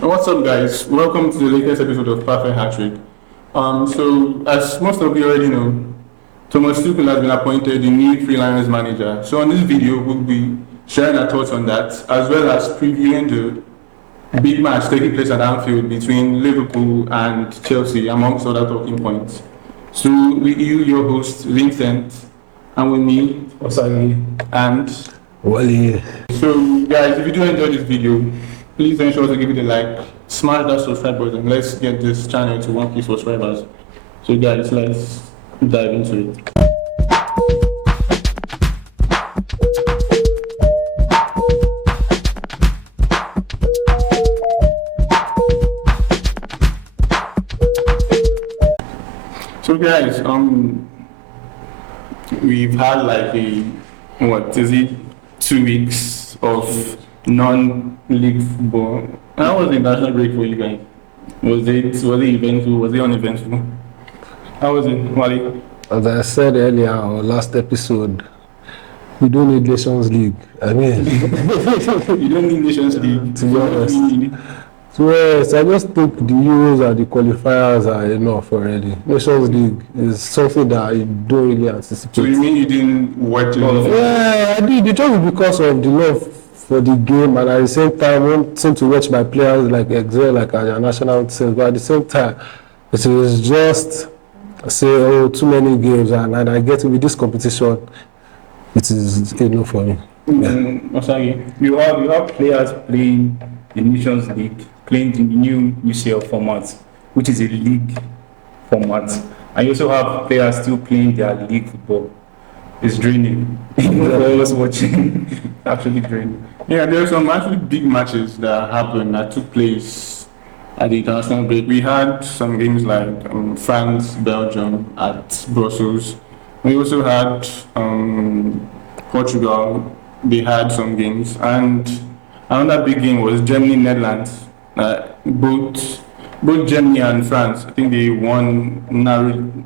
What's up, guys? Welcome to the latest episode of Perfect Hat-Trick. So, as most of you already know, Thomas Tuchel has been appointed the new Three Lions manager. So, on this video, we'll be sharing our thoughts on that, as well as previewing the big match taking place at Anfield between Liverpool and Chelsea, amongst other talking points. So, with you, your host, Vincent, and with me, Osagi, and Wally. So, guys, if you do enjoy this video, please ensure to give it a like, smash that subscribe button. Let's get this channel to 1K subscribers. So, guys, let's dive into it. So, guys, we've had like what is it, 2 weeks of non-league football. How was the international break for you guys? Was it eventful? Was it uneventful? How was it, Wally? As I said earlier, our last episode, we don't need Nations League. I mean, You don't need Nations League. To be honest. You need- so yes, I just think the Euros and the qualifiers are enough already. Nations League is something that I don't really anticipate. So you mean you didn't watch it? Yeah, I did. It's just because of the love for the game, and at the same time, wanting to watch my players like excel, like at their national teams. But at the same time, it is just too many games, and I get with this competition, it is enough for me. Osagi. You have players playing the Nations League, playing the new UCL format, which is a league format. And you also have players still playing their league football. It's draining. For us watching, actually draining. Yeah, there were some actually big matches that happened that took place at the international break. We had some games like France, Belgium at Brussels. We also had Portugal. They had some games, and another big game was Germany, Netherlands. Both Germany and France, I think they won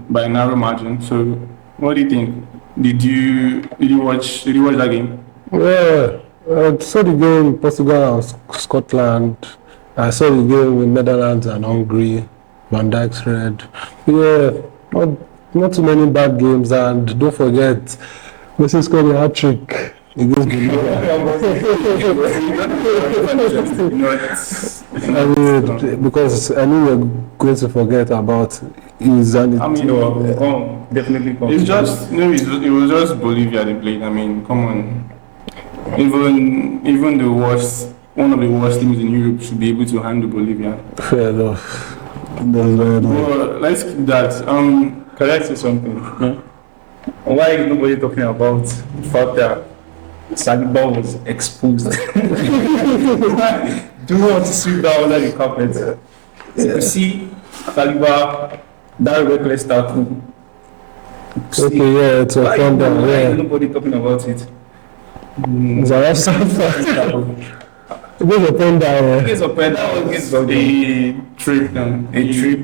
by a narrow margin. So, what do you think? Did you watch that game? Yeah, I saw the game Portugal and Scotland. I saw the game with Netherlands and Hungary. Van Dijk's red. Yeah, not too many bad games, and don't forget, Messi scored a hat-trick against I mean, because I knew we were going to forget about his I mean, Definitely come. It's just it was just Bolivia they played. I mean, come on. Even one of the worst teams in Europe should be able to handle Bolivia. Fair enough. That's very enough. Well, let's keep that. Can I say something? Why is nobody talking about the fact that Saliba was exposed? Do you want to sweep that under the carpet? You see Saliba, that reckless tackle. Okay, yeah, it's a Why fun down, is yeah. nobody talking about it? It's a rough stuff. It was a pen down, yeah. Against Openda, that was against A trip down. a trip.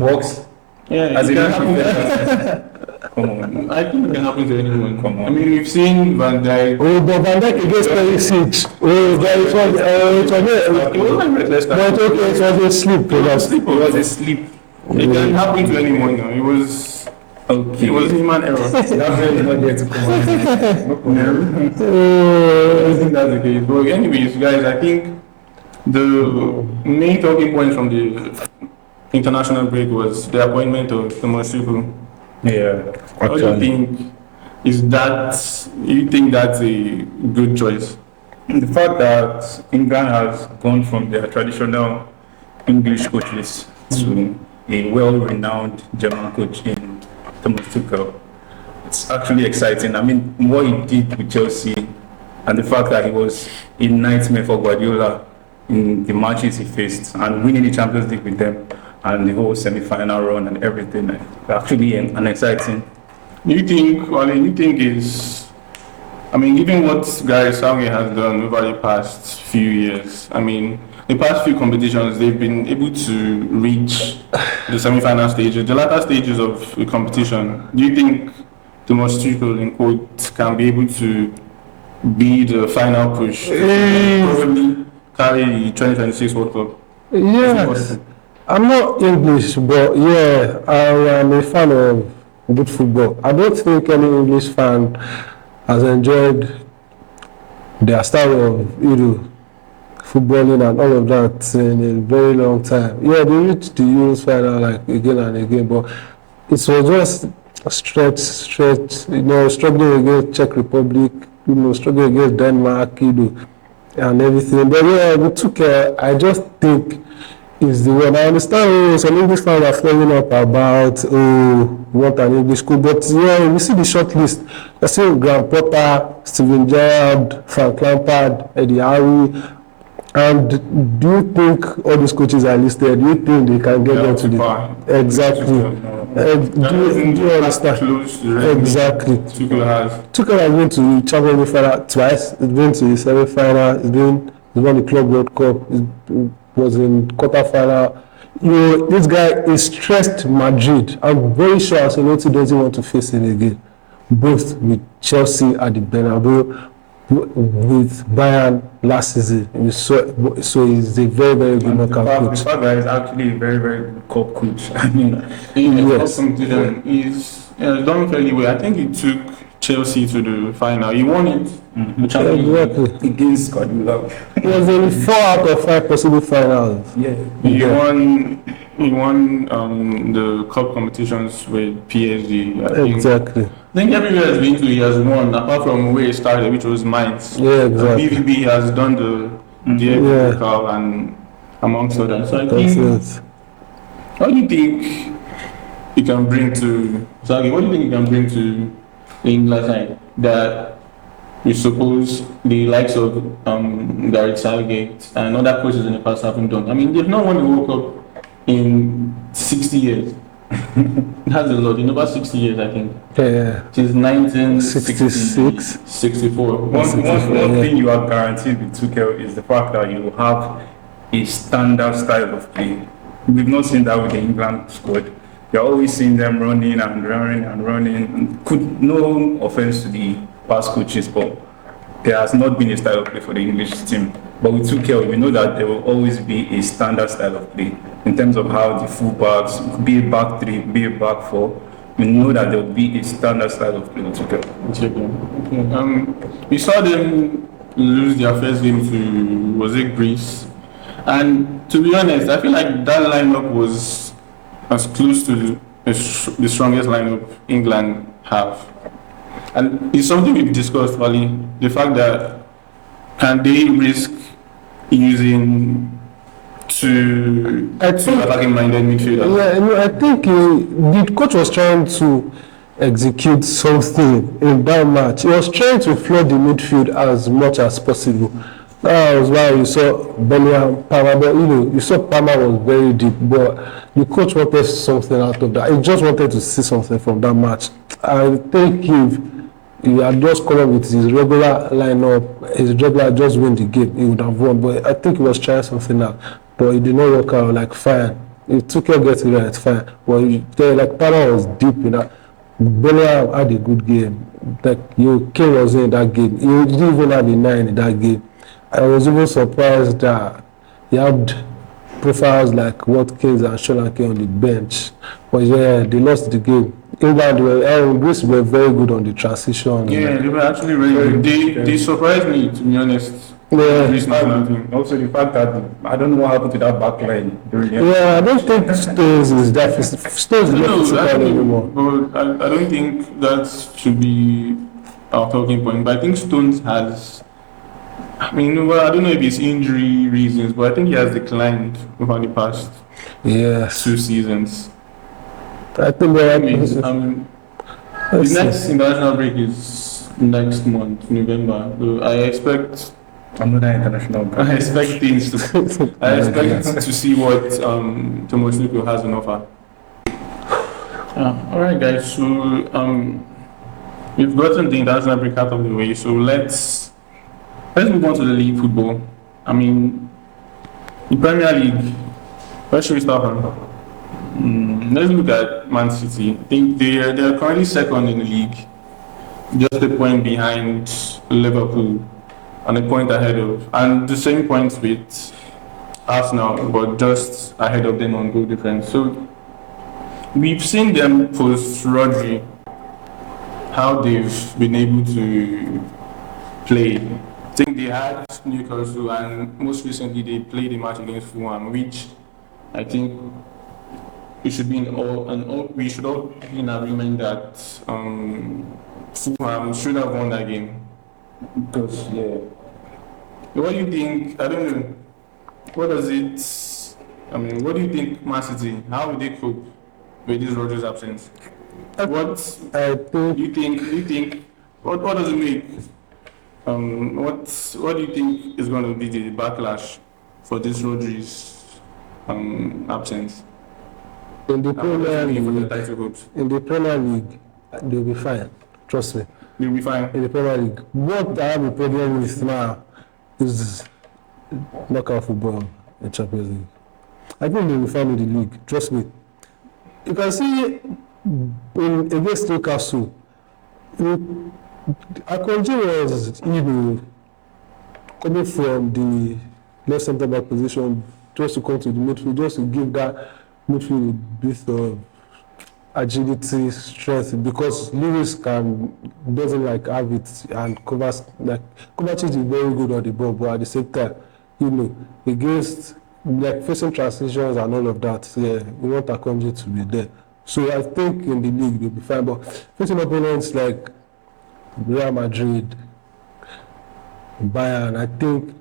Works. Yeah, As it a can happen. Come on. I think it can happen to anyone. Come on. I mean, we've seen Van Dijk. Oh, but Van Dijk against Perisic. Oh, that is what, It wasn't reckless. but okay, it was a slip. It was a sleep. It can happen to anyone now. It was human error. That man is not here to come on. I think that's the case. But anyways, guys, I think the main talking point from the international break was the appointment of Thomas Tuchel. Yeah. What do you think? You think that's a good choice? The fact that England has gone from their traditional English coaches to a well-renowned German coach in Thomas Tuchel, it's actually exciting. I mean, what he did with Chelsea and the fact that he was a nightmare for Guardiola in the matches he faced and winning the Champions League with them and the whole semi-final run and everything, actually an exciting. You think is, I mean, given what Gary Southgate has done over the past few years, I mean, the past few competitions, they've been able to reach the semi-final stages, the latter stages of the competition. Do you think Thomas Tuchel, in quotes, can be able to be the final push? Probably carry the 2026 World Cup? Yes. I'm not English, but yeah, I am a fan of good football. I don't think any English fan has enjoyed their style of footballing and all of that in a very long time. Yeah, they reached the Euros final like again and again, but it was just a stretch, struggling against Czech Republic, struggling against Denmark, and everything. But yeah, we took I just think is the one. I understand some English fans are flaring up about what an English coach, but yeah, we see the short list. I see Graham Potter, Steven Gerrard, Frank Lampard, Eddie Howe. And do you think all these coaches are listed? Do you think they can get them to the exactly? Do you understand? Exactly. Tuchel has been to the Champions League final twice. He's been to the semi-final. He's won the Club World Cup. He was in quarter-final. This guy is stressed Madrid. I'm very sure Ancelotti doesn't want to face it again. Both with Chelsea at the Bernabeu, with Bayern last season. So he's a very, very good knockout coach. The fact that he's actually a very, very good cup coach. I mean, yes. He's done fairly well. I think he took Chelsea to the final. He won it. Exactly. Against Guardiola. It was in 4 out of 5 possible finals. Yeah. He won the cup competitions with PSG. Exactly. I think everywhere he's been to, he has won, apart from where he started, which was Mainz. Yeah, exactly. BVB has done the Cup and amongst others. So I think, what do you think he can bring to Zagi? What do you think he can bring to the England side that you suppose the likes of Gareth Southgate and other coaches in the past haven't done? I mean, they've not won the World Cup in 60 years. It has a lot, in over 60 years, I think. Yeah. Since 1966, 64. One thing you are guaranteed with Tuchel is the fact that you have a standard style of play. We've not seen that with the England squad. You're always seeing them running and running and running. No offense to the past coaches, but there has not been a style of play for the English team. But with Tuchel, we know that there will always be a standard style of play in terms of how the fullbacks, be a back three, be a back four. We know that there will be a standard style of play with Tuchel. We saw them lose their first game to, was it Greece? And to be honest, I feel like that lineup was as close to the strongest lineup England have. And it's something we've discussed, Wally, the fact that can they risk using two attacking-minded midfielders? Yeah, I think the coach was trying to execute something in that match. He was trying to flood the midfield as much as possible. That was why you saw Bellingham, Palmer, but you saw Palmer was very deep, but the coach wanted something out of that. He just wanted to see something from that match. I think if he had just come up with his regular lineup, his regular just win the game, he would have won. But I think he was trying something out, but it did not work out. Like fine, it took care get it right, fine. But like Palmer was deep in that. Bellingham had a good game. Like Kane was in that game. He didn't even have a 9 in that game. I was even surprised that he had profiles like Watkins and Solanke on the bench. But yeah, they lost the game. England Greece were very good on the transition. Yeah, they were actually very good. They surprised me, to be honest. Yeah. Also the fact that I don't know what happened to that back line. Yeah, I don't think Stones is deficit. Stones is deficit anymore. But I don't think that should be our talking point. But I think Stones has. I mean, well, I don't know if it's injury reasons, but I think he has declined over the past 2 seasons. I think the next international break is next month, November. So I expect another international break. I expect things to. I expect to see what Thomas Tuchel has on offer. All right, guys. So we've gotten the international break out of the way. So let's move on to the league football. I mean, the Premier League. Where should we start from? Let's look at Man City. I think they are currently second in the league, just a point behind Liverpool and a point ahead of, and the same points with Arsenal, but just ahead of them on goal difference. So we've seen them post Rodri, how they've been able to play. I think they had Newcastle, and most recently they played a match against Fulham, which I think we should be we should all be in agreement that Fulham should have won that game. Because what do you think? I don't know. What does it? I mean, what do you think, Man City? How will they cope with this Rodgers absence? What do you think? What does it make? What do you think is going to be the backlash for this Rodgers absence? In the Premier League, they'll be fine. Trust me. They'll be fine. In the Premier League. What I have a problem with now is knockout football in Champions League. I think they'll be fine in the league. Trust me. You can see against Newcastle, Akonji was coming from the left centre back position just to come to the midfield, just to give that midfield a bit of agility, strength, because Lewis doesn't have it, and Kovacic is very good on the ball, but at the same time, against facing transitions and all of that, we want Akonji to be there. So I think in the league they'll be fine, but facing opponents like Real Madrid, Bayern, I think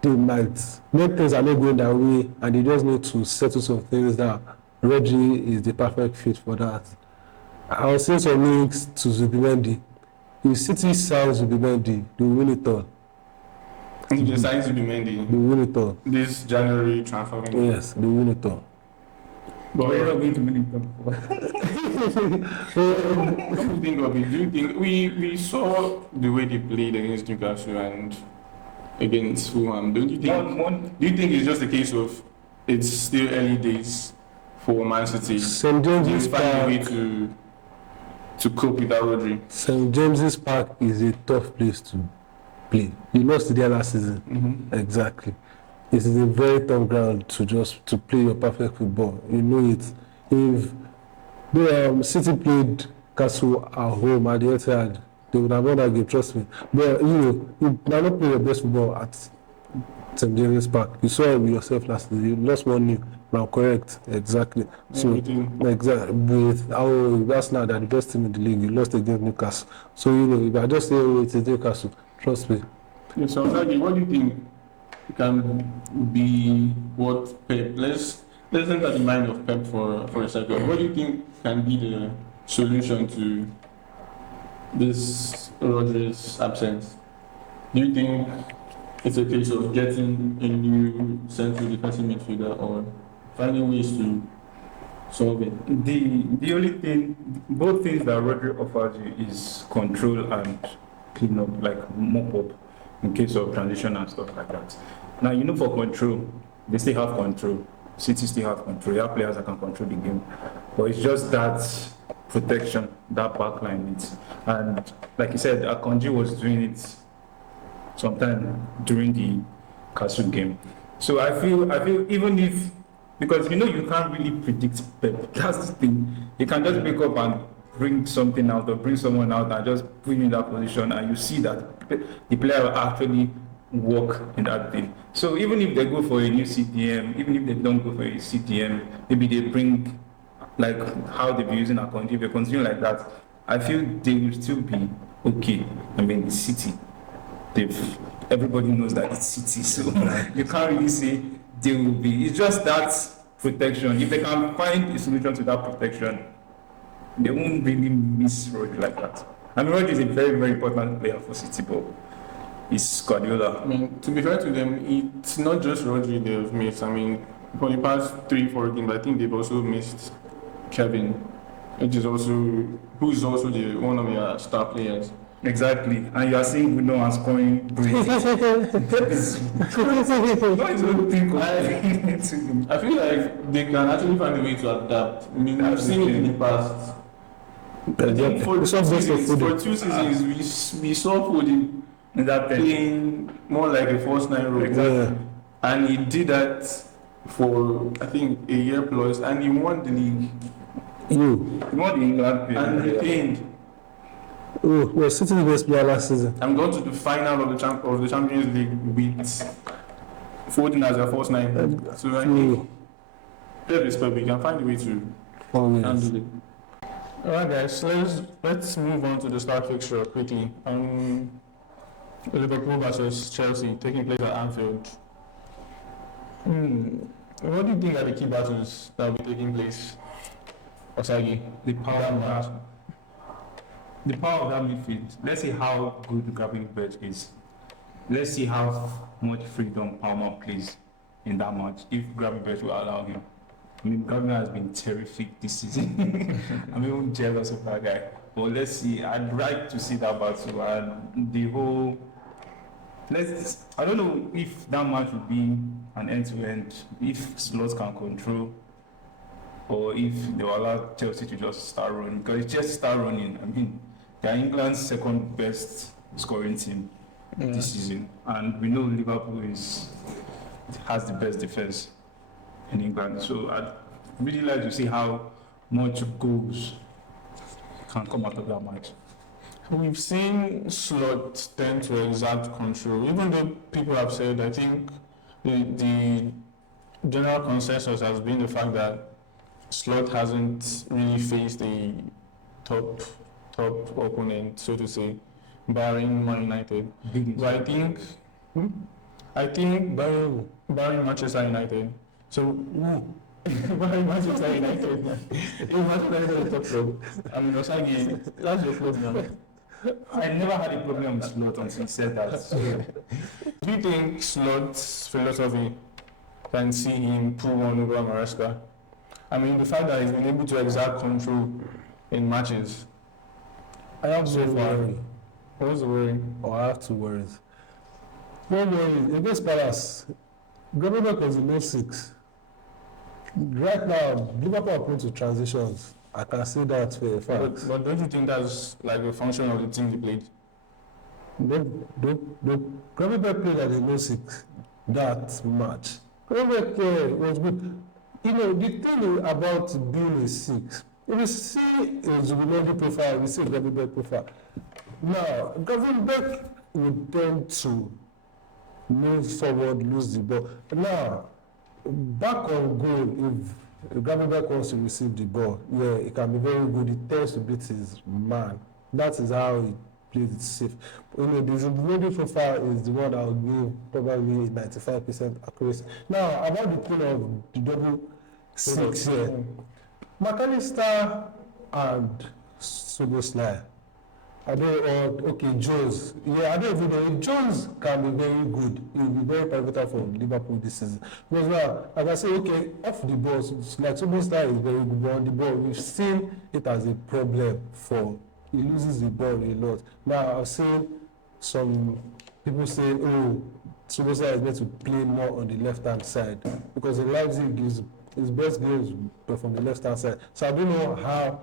they might. When things are not going their way and they just need to settle some things down, Rodri is the perfect fit for that. I was saying some links to Zubimendi. If City signs Zubimendi, they will win it all. If they sign Zubimendi, they will win it all. This January transfer window? Yes, they will win it all. But we're not going to win it all. Come to think of it, do you think we saw the way they played against Newcastle and against Fulham? Do you think it's just a case of it's still early days for Man City? St. James's Park, find a way to cope without Rodri. St. James's Park is a tough place to play. You lost there last season. Mm-hmm. Exactly. It is a very tough ground to play your perfect football. You know it. If the City played Castle at home at the Etihad, they would have won that game, trust me. But you cannot play your best football at St. James's Park. You saw it with yourself last season. You lost 1-0. Now correct, exactly. So exactly with that's now the best team in the league. You lost against Newcastle. So if I just say it's Newcastle, trust me. Yeah, so Zagi, what do you think can be what Pep? Let's enter the mind of Pep for a second. What do you think can be the solution to this Rodgers absence? Do you think it's a case of getting a new central defensive midfielder or finding ways to solve it? The only thing, both things that Rodri offers you is control and clean up, like mop up in case of transition and stuff like that. Now, for control, they still have control. City still have control. They have players that can control the game. But it's just that protection, that backline needs. And like you said, Akonji was doing it sometime during the Castle game. So I feel even if, because you can't really predict Pep. That's the thing. You can just wake up and bring something out or bring someone out and just put you in that position, and you see that the player will actually work in that thing. So even if they go for a new CDM, even if they don't go for a CDM, maybe they bring like how they be using Akonji, if they continue like that, I feel they will still be okay. I mean, the City, everybody knows that it's City, so you can't really say they will be. It's just that protection. If they can find a solution to that protection, they won't really miss Rodri like that. I mean, Rodri is a very, very important player for City, but it's Guardiola. I mean, to be fair to them, it's not just Rodri they've missed. I mean, for the past 3-4 games, I think they've also missed Kevin, who's also one of their star players. Exactly, and you are seeing Bruno and scoring great. I feel like they can actually find a way to adapt. I mean, I've seen it in the past. I think for 2 seasons, we saw Foden In that thing. playing more like a false nine role. Exactly. And he did that for, I think, a year plus, and he won the league. Not the England player. And retained. We're City the best player last season. I'm going to the final of the Champions League with Foden as a false nine. So I think Pep is Pep. We can find a way to handle it. Alright guys, let's move on to the start fixture quickly. Liverpool versus Chelsea taking place at Anfield. What do you think are the key battles that will be taking place? Osagi, The power of that midfield. Let's see how good Gravenberch is. Let's see how much freedom Palmer plays in that match if Gravenberch will allow him. I mean, Gravenberch has been terrific this season. I'm even jealous of that guy. But let's see. I'd like to see that battle and the whole. I don't know if that match will be an end-to-end. If Slot can control. Or if they will allow Chelsea to just start running. Because it's just start running. I mean, they are England's second best scoring team this season. And we know Liverpool has the best defense in England. So I'd really like to see how much goals can come out of that match. We've seen Slot tend to exert control. Even though people have said, I think the general consensus has been the fact that Slot hasn't really faced a top opponent, so to say, barring Man United. But I think barring Manchester United. So barring Manchester United, if Manchester United is top club, I mean, Osagi, that's your problem. I never had a problem with Slot until he said that. So. Do you think Slot's philosophy can see him pull one over Maresca? I mean, the fact that he's been able to exert control in matches. I have so no far. worry. What's the worry? I have 2 worries. One worry, against Palace, Gravenberch was in no 6. Right now, Liverpool are prone to transitions. I can say that for a fact. But don't you think that's like a function of the team they played? Gravenberch played at the no 6 that match. Gravenberch was good. You know, the thing about being a 6, if you see a Zubimendi profile, we see a Gravenberch profile. Now, Gravenberch would tend to move forward, lose the ball. Now, back on goal, if Gravenberch wants to receive the ball, yeah, it can be very good. It tends to beat his man. That is how he plays it safe. You know, the Zubimendi profile is the one that will give probably 95% accuracy. Now, about the thing of the double 6 here, McAllister and Soboslai. Jones. Yeah, I don't even know. If Jones can be very good, he will be very pivotal for Liverpool this season. Because now, as I say, off the ball, like Soboslai is very good, but on the ball, we've seen it as a problem for. He loses the ball a lot. Now, I've seen some people say, Soboslai is meant to play more on the left-hand side. Because in Leipzig, his best games were from the left-hand side. So I don't know how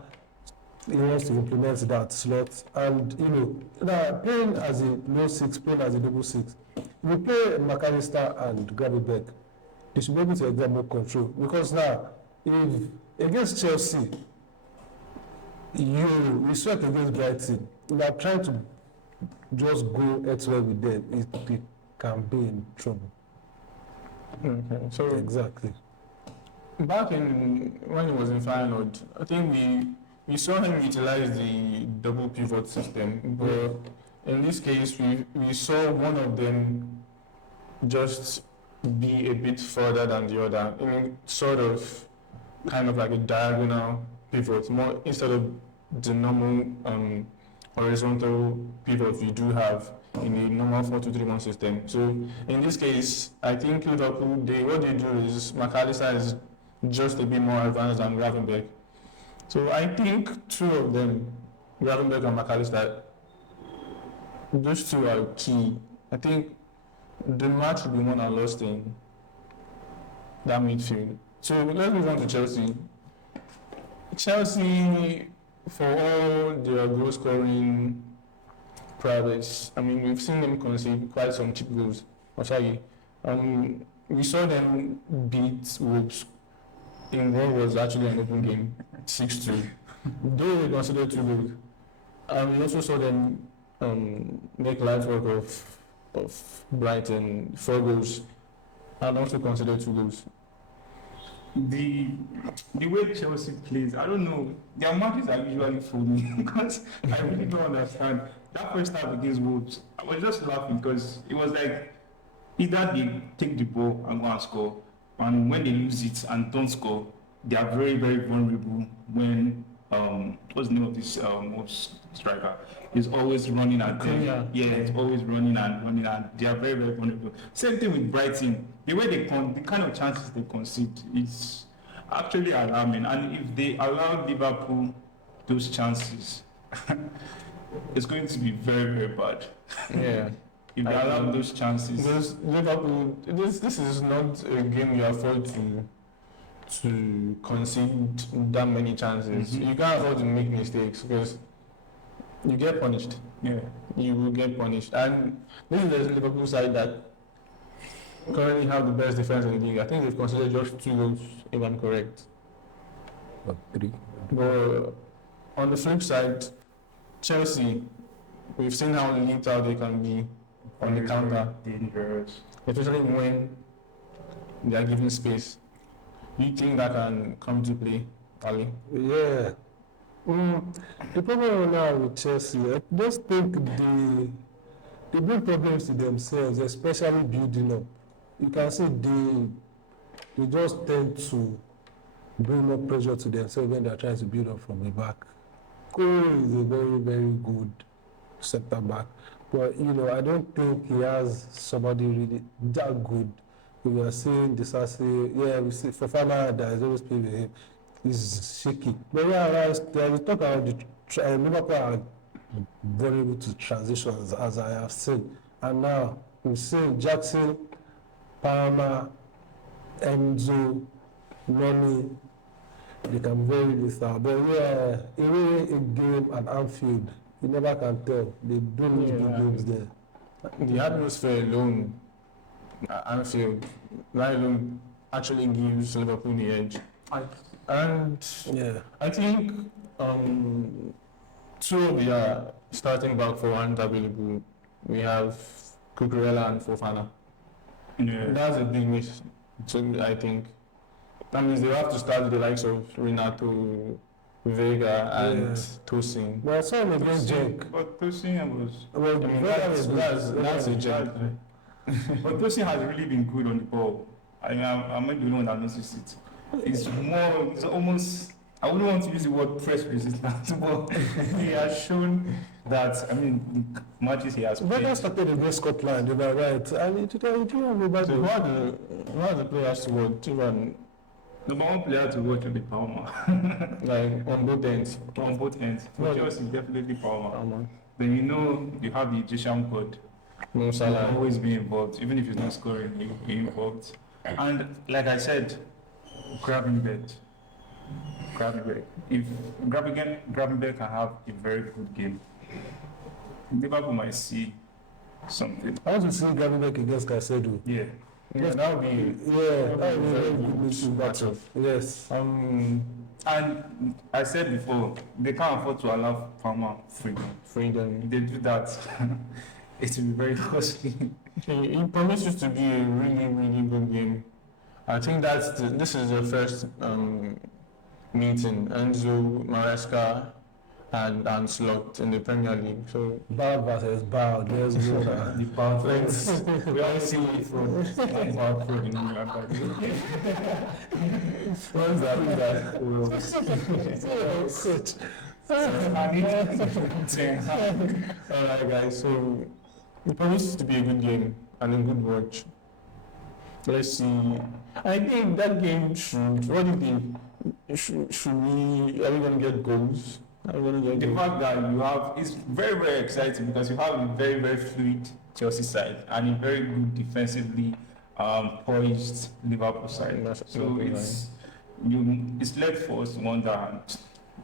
he wants to implement that slot. And, you know, now playing as a low 6, playing as a double 6, if you play McAllister and Gravenberch, they should be able to exert more control. Because now, if against Chelsea, you sweat against Brighton, you are trying to just go elsewhere with them, it can be in trouble. Okay, so exactly. Back when he was in Feyenoord, I think we saw him utilize the double pivot system, but in this case, we saw one of them just be a bit further than the other. I mean, sort of, kind of like a diagonal pivot, more instead of the normal horizontal pivot we do have in the normal 4-2-3-1 system. So in this case, I think Liverpool, what they do is McAllister is just a bit more advanced than Gravenberch. So I think 2 of them, Gravenberch and McAllister, those 2 are key. I think the match will be won and lost in that midfield. So let's move on to Chelsea. Chelsea, for all their goal scoring prowess. I mean, we've seen them concede quite some cheap goals. Oshagi. We saw them beat Wolves in what was actually an open game, 6-2. Though they considered 2 goals. We also saw them make light work of Brighton, 4 goals, and also considered 2 goals. The way Chelsea plays, I don't know. Their matches are usually folding because I really don't understand. That first half against Wolves, I was just laughing because it was like either they take the ball and go and score, and when they lose it and don't score, they are very, very vulnerable when what's the name of this Wolves striker is always running at them. Yeah, it's always running and they are very, very vulnerable. Same thing with Brighton. The way the kind of chances they concede is actually alarming. And if they allow Liverpool those chances, it's going to be very, very bad. Yeah. If they allow those chances. Because Liverpool, this is not a game you afford to concede that many chances. Mm-hmm. You can't afford to make mistakes because you get punished. Yeah. You will get punished. And this is the Liverpool side that currently have the best defense in the league. I think they've considered just 2 goals, if I'm correct. Or 3. But on the flip side, Chelsea, we've seen how lethal they can be on the counter, Dangerous. especially when they are given space. Do you think that can come to play, Ali? Yeah. The problem now with Chelsea, I just think they bring problems to themselves, especially building up. You can see they just tend to bring more pressure to themselves when they're trying to build up from the back. Cole is a very, very good centre back, but I don't think he has somebody really that good. We are seeing Disasi, we see Fofana that is always playing with him. He's shaky. But we talk about the Liverpool are vulnerable to transitions, as I have said. And now we see Jackson, Palmer, Enzo, Noni, they can very lethal. But a game at Anfield, you never can tell. They don't need to do games there. The atmosphere alone at Anfield, that alone actually gives Liverpool the edge. I think 2 of their starting back for aren't available. We have Cucurella and Fofana. Yeah. That's a big miss, I think. That means they have to start with the likes of Renato, Vega, and Tosin. Well, I saw him against Genk. But Tosin was... Well, That's a Genk. But Tosin has really been good on the ball. I'm not the one that noticed it. It's almost, I wouldn't want to use the word press resistance, but he has shown that, the matches he has played. Vega started against Scotland, you know, right? And it didn't go back. So who are the players to watch? Number 1 player to watch will be Palmer. Like on both ends. On both ends. For Chelsea, definitely Palmer. Then you have the Egyptian code. Mo Salah. He'll always be involved, even if he's not scoring, he'll be involved. And like I said, Gravenberch. If Gravenberch can have a very good game, Liverpool might see something. I want to see Gravenberch against Caicedo. Yeah. Yeah, that would be a very good battle. Yes. And I said before, they can't afford to allow Palmer freedom. If they do that, it will be very costly. It promises to be a really, really good game. I think this is the first meeting. Enzo, Maresca, and Slot in the Premier League. So Bow versus Bow. There's no the Bow friends. We all see it from Bow in what's that? Alright guys, so it promises to be a good game and a good watch. Let's see. I think that game what do you think? Are we going to get goals? The fact that you have is very, very exciting because you have a very, very fluid Chelsea side and a very good defensively poised Liverpool side. So it's led for us to wonder.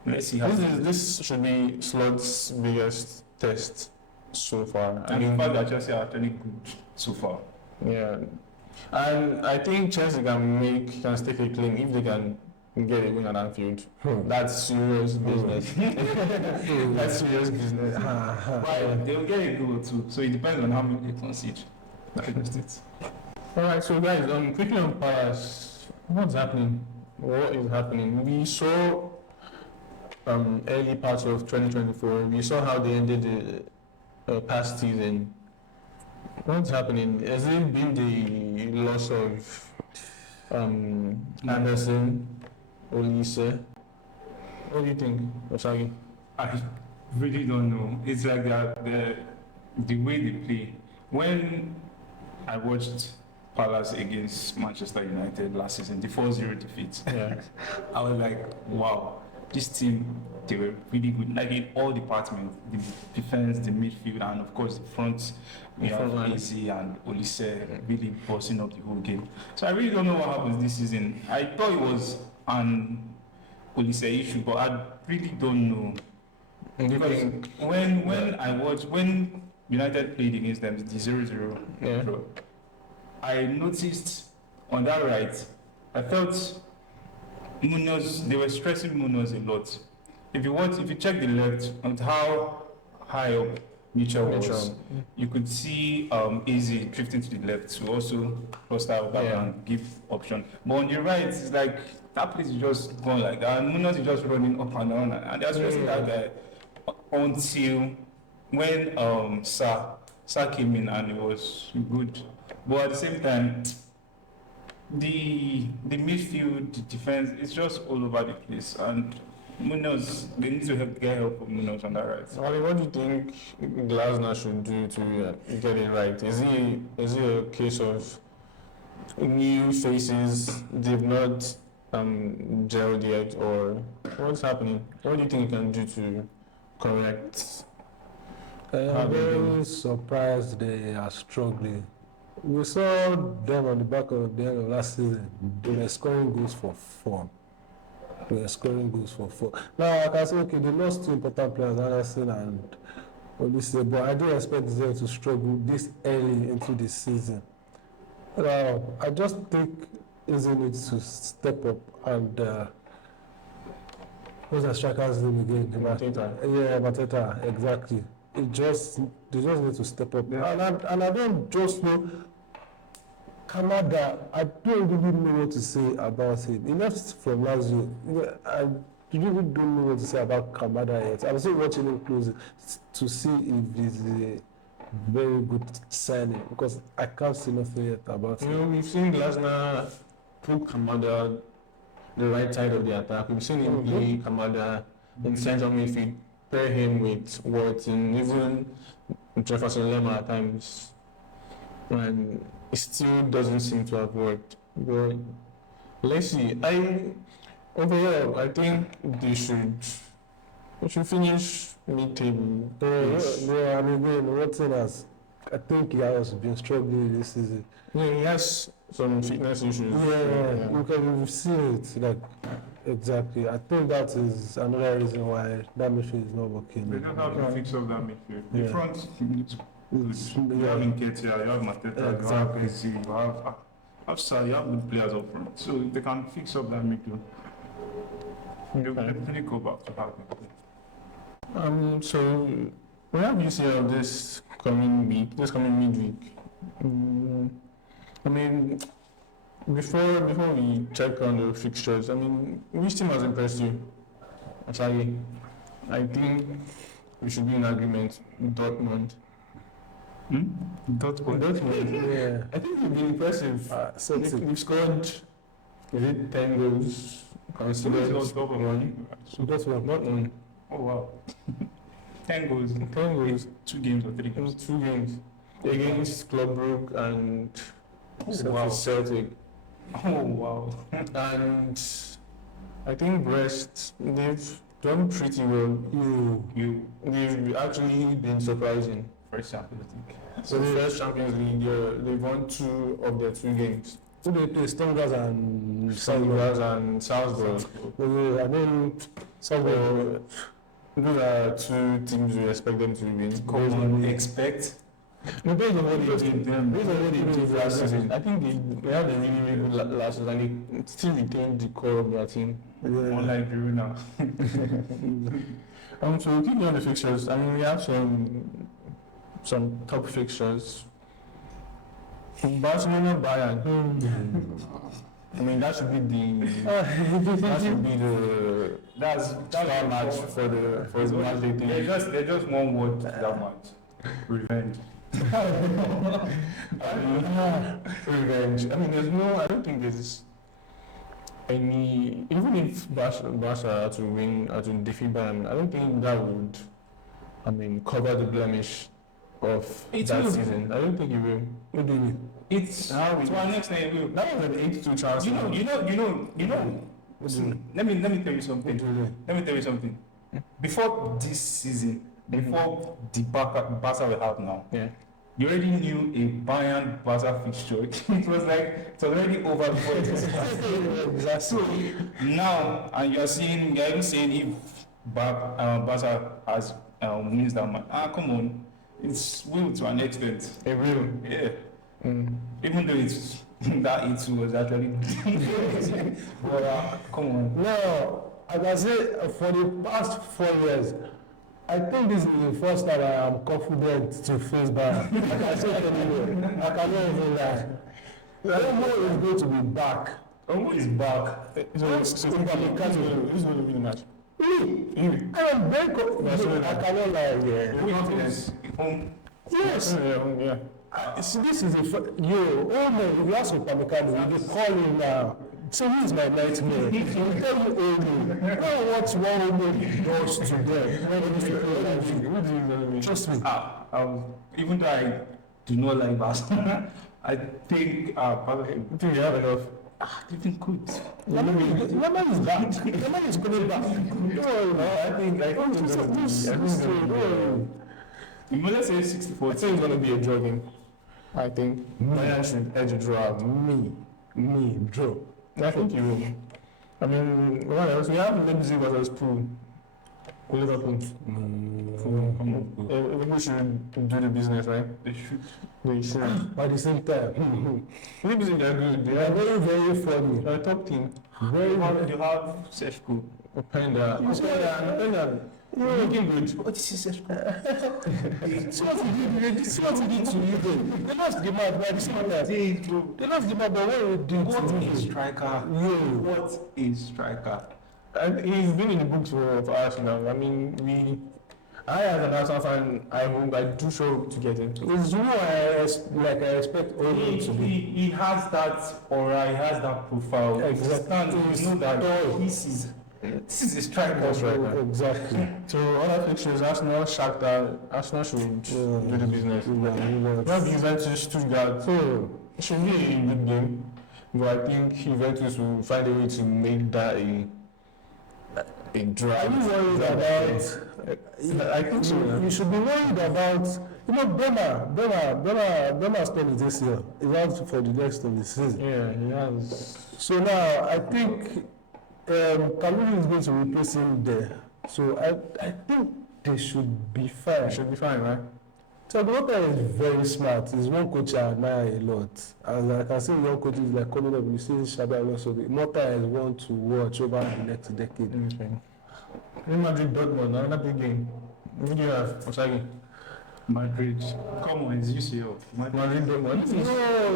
Let's see how this should be Slot's biggest test. so far. And the fact that Chelsea are actually good so far. Yeah, and I think Chelsea can stake a claim if they can get a win at Anfield. That's serious business. That's serious business. But they'll get a goal too, so it depends on how many they concede. That's just it. All right, so guys, quickly on Palace, what's happening? What is happening? We saw early parts of 2024. We saw how they ended the past season. What's happening? Has it been the loss of Anderson, Olise? What do you think, Osagi? I really don't know. It's like the way they play. When I watched Palace against Manchester United last season, the 4-0 defeat, Yeah. I was like, wow, this team, they were really good. Like in all departments, the defense, the midfield, and of course the front. We have front line. Izzy and Olise really bossing up the whole game. So I really don't know what happens this season. I thought it was an Olise issue, but I really don't know. Because when United played against them, the 0-0 Yeah. draw, I noticed on that right, I felt Munoz, they were stressing Munoz a lot. If you check the left and how high up Mitchell was, you could see Izzy drifting to the left to also cluster out back and give option. But on the right, it's like that place is just going like that. And Munoz is just running up and down, and they're stressing that guy until when Sa came in and it was good. But at the same time, the midfield, the defense, it's just all over the place. And Munoz, they need to get help from Munoz on that right. Ali, what do you think Glasner should do to get it right? Is it a case of new faces, they've not gelled yet, or what's happening? What do you think you can do to correct? I'm very surprised they are struggling. We saw them on the back of the end of last season. They were scoring goals for fun. Now I can say, okay, they lost two important players, Anderson and Olise, but I don't expect them to struggle this early into the season. I just think Izzy needs to step up and what's the striker's name again? Mateta. Yeah, Mateta, exactly. They just need to step up. Yeah. And I don't just know Kamada. I don't really know what to say about him. He left from Lazio. I really don't know what to say about Kamada yet. I'm still watching him closely to see if he's a very good signing, because I can't see nothing yet about him. We've seen Glasner put Kamada the right side of the attack. We've seen him play Kamada in central midfield, pair him with Watson, even Jefferson Lemma at times, and it still doesn't seem to have worked. But let's see. Overall, I think they should finish mid-table. Yeah, I mean, Watson I think he has been struggling this season. Yeah, he has some fitness issues. Yeah, we've seen it. Like, exactly. I think that is another reason why that midfield is not working. They don't have to fix up that midfield. Yeah. The front, you have Nketiah, you have Mateta, Exactly. you have Izzy, you have Sa, you have good players up front. So if they can fix up that midfield, they'll definitely go back to having. So what have you seen of this coming midweek? I mean, before we check on the fixtures, I mean, which team has impressed you? Actually, I think we should be in agreement. Dortmund. Dortmund. Yeah. I think they've been impressive. They've scored, is it 10 goals? Considered one. Not one. Oh wow. 10 goals. 10 goals. 2 games or 3 games. 2 games against Club Brugge and Wow. Celtic. Oh wow. And I think Brest, they've done pretty well. They've actually been surprising. First Champions League. So the first Champions League, they've won 2 of their 2 games. Who they play? Stonegras and Salzburg and Salzburg. I mean, Salzburg. Those are two teams we expect them to win. Come on, expect. No, based on what they did, last season, I think they had a really, really good last season, and they still retained the core of their team. Unlike Verona. So keeping on the fixtures, I mean, we have some top fixtures. Barcelona, Bayern. I mean, that should be the star match for the match they think. They're just one word to that match. Revenge. Revenge. I mean, I don't think there's any, even if Barca are to win or to defeat Bayern, I don't think that would, cover the blemish of that season. I don't think it will. What do you mean? It's to our next name. Will. That was an 8-2 chance. You know. Let me tell you something. Let me tell you something. Before this season, before the Barca we have now, you already knew a Bayern Barca fixture. It was already over before it was exactly. So now, and you're even saying if Barca has wins that match, come on, it's will to an extent. It will. Yeah. Even though it's that it was actually but come on. No, as I say, for the past 4 years, I think this is the first time I am confident to face Bayern. Like I said anyway, I cannot even lie. Omo is going to be back. Omo is back. So who's going to win the match? Me? I am very confident. I cannot lie. Yes. Yeah. See, this is the if you ask Upamecano, you call him now. So he is my nightmare. He will tell you only. What one does to them. Trust me. Even though I do not like Barcelona, I think you have enough. They've been good. Lemon is back. Lemon is coming back. Let's say 64. I think it's going to be a draw game. I think Bayern should edge a draw. Me, draw. I think you will. I mean, what else? We have Leipzig versus Pool. Liverpool. Liverpool should do the business, right? They should. At the same time, Leipzig are good. they are very, very funny. They're a top team. Very, very. You have Sefco. Openda. You're looking good. What is Sefco? See what he did to you then. They lost the match by the same time. They lost the match by what they did What to is you. striker? What is striker? He's been in the books for Arsenal. I mean, I as an Arsenal fan, I do show to get him. It's who I expect all to be. He has that aura, he has that profile. Exactly. You know that this is a striker. That's right. Exactly. So other fixtures, Arsenal, Shakhtar, Arsenal should do the business. We have Juventus, Stuttgart. So it should be a good game. But I think Juventus will find a way to make that a drive. Are you worried about? I think so. You should be worried about. Bremer spent this year. He's out for the next of the season. Yeah, he has. So now I think Kalulu is going to replace him there. So I think they should be fine. It should be fine, right? So Goloka is very smart. He's one coach I admire a lot. And I can see young coaches like coming up, you see Xabi Alonso. Mota is one to watch over the next decade. Okay. Real Madrid Dortmund, another big game. What do you have, Osagi? Madrid. Come on, it's UCL. Madrid Dortmund. No,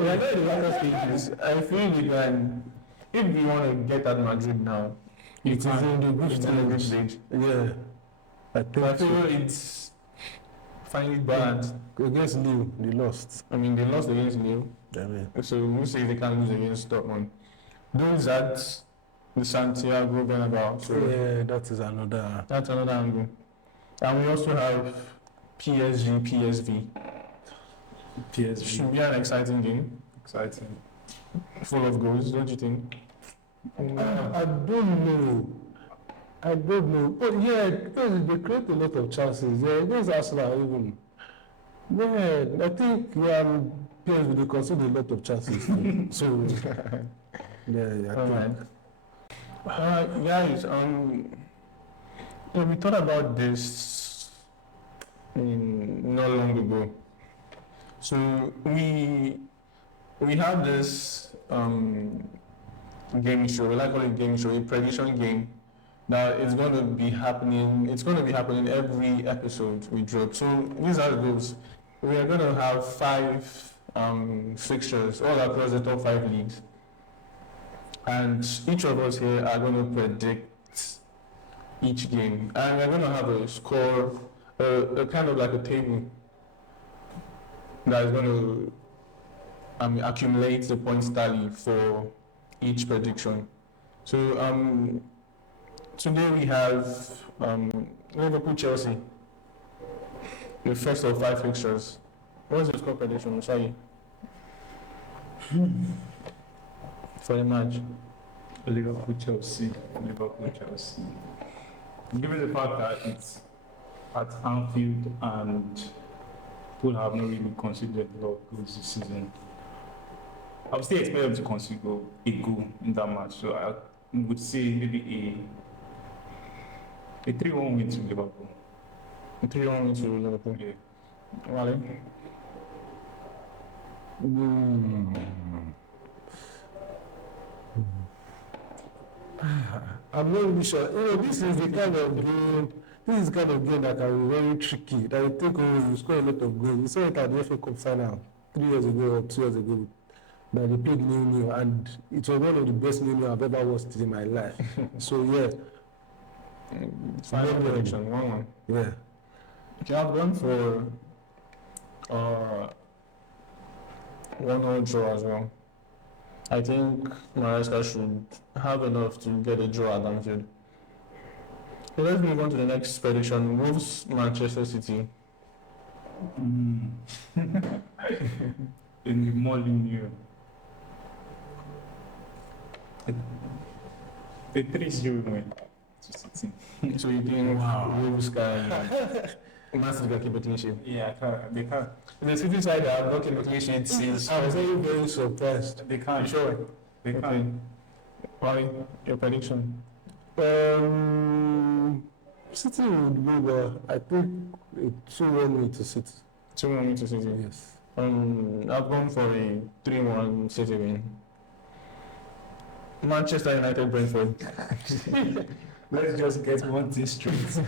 we are not in the latter stages. I feel we can, if we want to get at Madrid now, It is in the group stage. Yeah. I I think feel it's finally balanced. against Lille, they lost. I mean, they lost against Lille, Amen. so we'll say they can't lose against Dortmund. Those at the Santiago Bernabeu, so Yeah, that is another. that's another angle. And we also have PSG, PSV. Should be an exciting game, Exciting. full of goals, don't you think? I don't know. But yeah, because they create a lot of chances. Yeah, against Arsenal even. Yeah, I think PSG they concede a lot of chances too. So yeah, I think. Guys, Yeah, we thought about this not long ago. So we have this game show. We like calling it game show, a prediction game that is going to be happening. It's going to be happening every episode we drop. So these are the goals. We are going to have 5 fixtures all across the top 5 leagues, and each of us here are going to predict each game, and we're going to have a score, a kind of like a table that is going to accumulate the points tally for each prediction. So today we have Liverpool Chelsea, the first of 5 fixtures. What's the score prediction, Sorry, for the match? Liverpool Chelsea. Given the fact that it's at Anfield and people have not really conceded a lot of goals this season, I would still expect them to concede a goal in that match. So I would say maybe a 3-1 win to Liverpool. A 3-1 win to Liverpool. Yeah. Wale? I'm not really sure. This is the kind of game. This is the kind of game that can be very tricky. That you take over, you score a lot of goals. We saw it at the FA Cup final 3 years ago or 2 years ago. That they played 0-0, and it was one of the best 0-0 I've ever watched in my life. So yeah. Final prediction, 1-1. Yeah. Okay, I've gone for 1-1 draw as well. I think Maresca should have enough to get a draw at Anfield. So let's move on to the next prediction. Wolves Manchester City. In the Molyneux. A 3-0 win to City. So you think Wolves can Massive keep a clean sheet? Yeah, they can. The City side that have not kept a clean sheet since. I was very, very surprised. They can. Sure. They can. Why? Your prediction? City would go, but I think it 2-1 me to City. 2-1 to City. Yes. I've gone for a 3-1 City win. Manchester United Brentford. Let's just get one thing straight.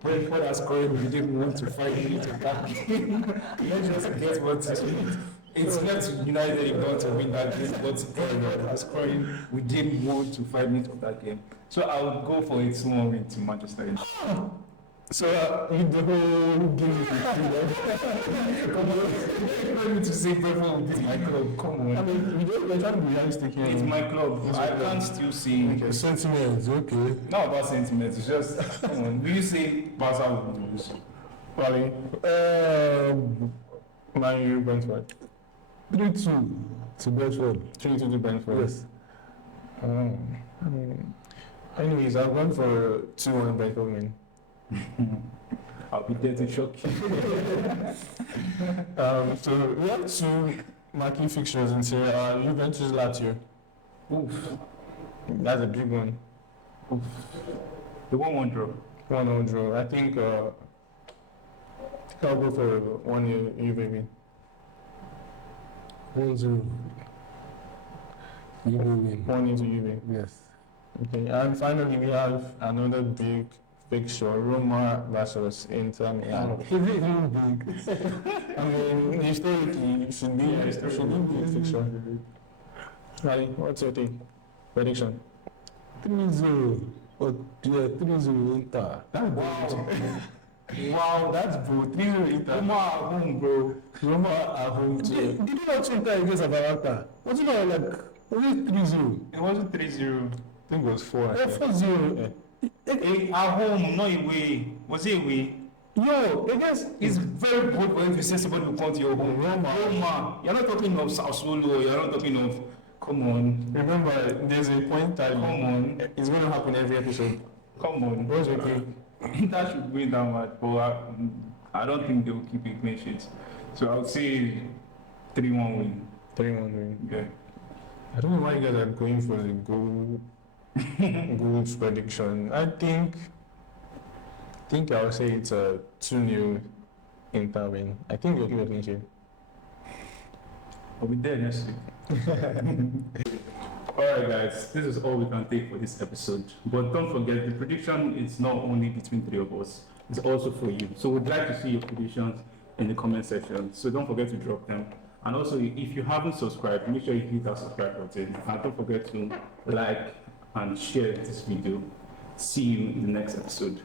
Brentford has scored within 1 to 5 minutes of that game. Let's just get one thing straight. It's not United if not to win that game, but Brentford has scored within 1 to 5 minutes of that game. So I would go for a 2-1 win to Manchester United. So with the whole game, Come on, you want me to say Brentford will beat my club? Come on. I mean, we're trying to be realistic here. It's my club. It's I your club. can't still say. Okay, sentiments, okay. Not about sentiments. It's just come on. Will you say Barca will lose? Wally, Man U Brentford. 3-2 to Brentford. 3-2 to Brentford. Yes. Anyways, I've gone for 2-1 Brentford win. I'll be there to shock you. So we have 2 marquee fixtures in Serie A. Juventus Lazio. Oof. That's a big one. Oof. The 1-1 draw. 1-0 draw. I think I'll go for 1-0 Juve win. 1-0. You will win. 1-0 to Juve. Yes. Okay, and finally we have another big fixture, Roma versus Inter Milan. Is it even big? I mean, historically, it should be a big fixture. Ali, what's your take? Prediction? 3-0. Oh, yeah, 3-0 Inter. Wow, that's bro. 3-0 Inter. Roma at home, bro. Roma at home Did too. you not check that against Atalanta? Was it not like, was it 3-0? It wasn't 3-0. I think it was 4. Yeah, 4-0. Yeah. At home, not away. Was it away? Yo, against It's very good for you to say somebody will come to your home. Roma. You're not talking of Sassuolo. You're not talking of. Come on. Remember, there's a point tally. Come on. It's going to happen every episode. Come on. What's your take? Inter should win that match, but I don't think they will keep a clean sheet. So I would say 3-1 win. 3-1 win. Yeah. I don't know why you guys are going for the goals prediction. I think think I would say it's a 2-0 Inter win. I think we'll give it a clean sheet. Are we there next week? Alright guys, this is all we can take for this episode. But don't forget, the prediction is not only between three of us, it's also for you. So we'd like to see your predictions in the comment section. So don't forget to drop them. And also, if you haven't subscribed, make sure you hit that subscribe button. And don't forget to like and share this video. See you in the next episode.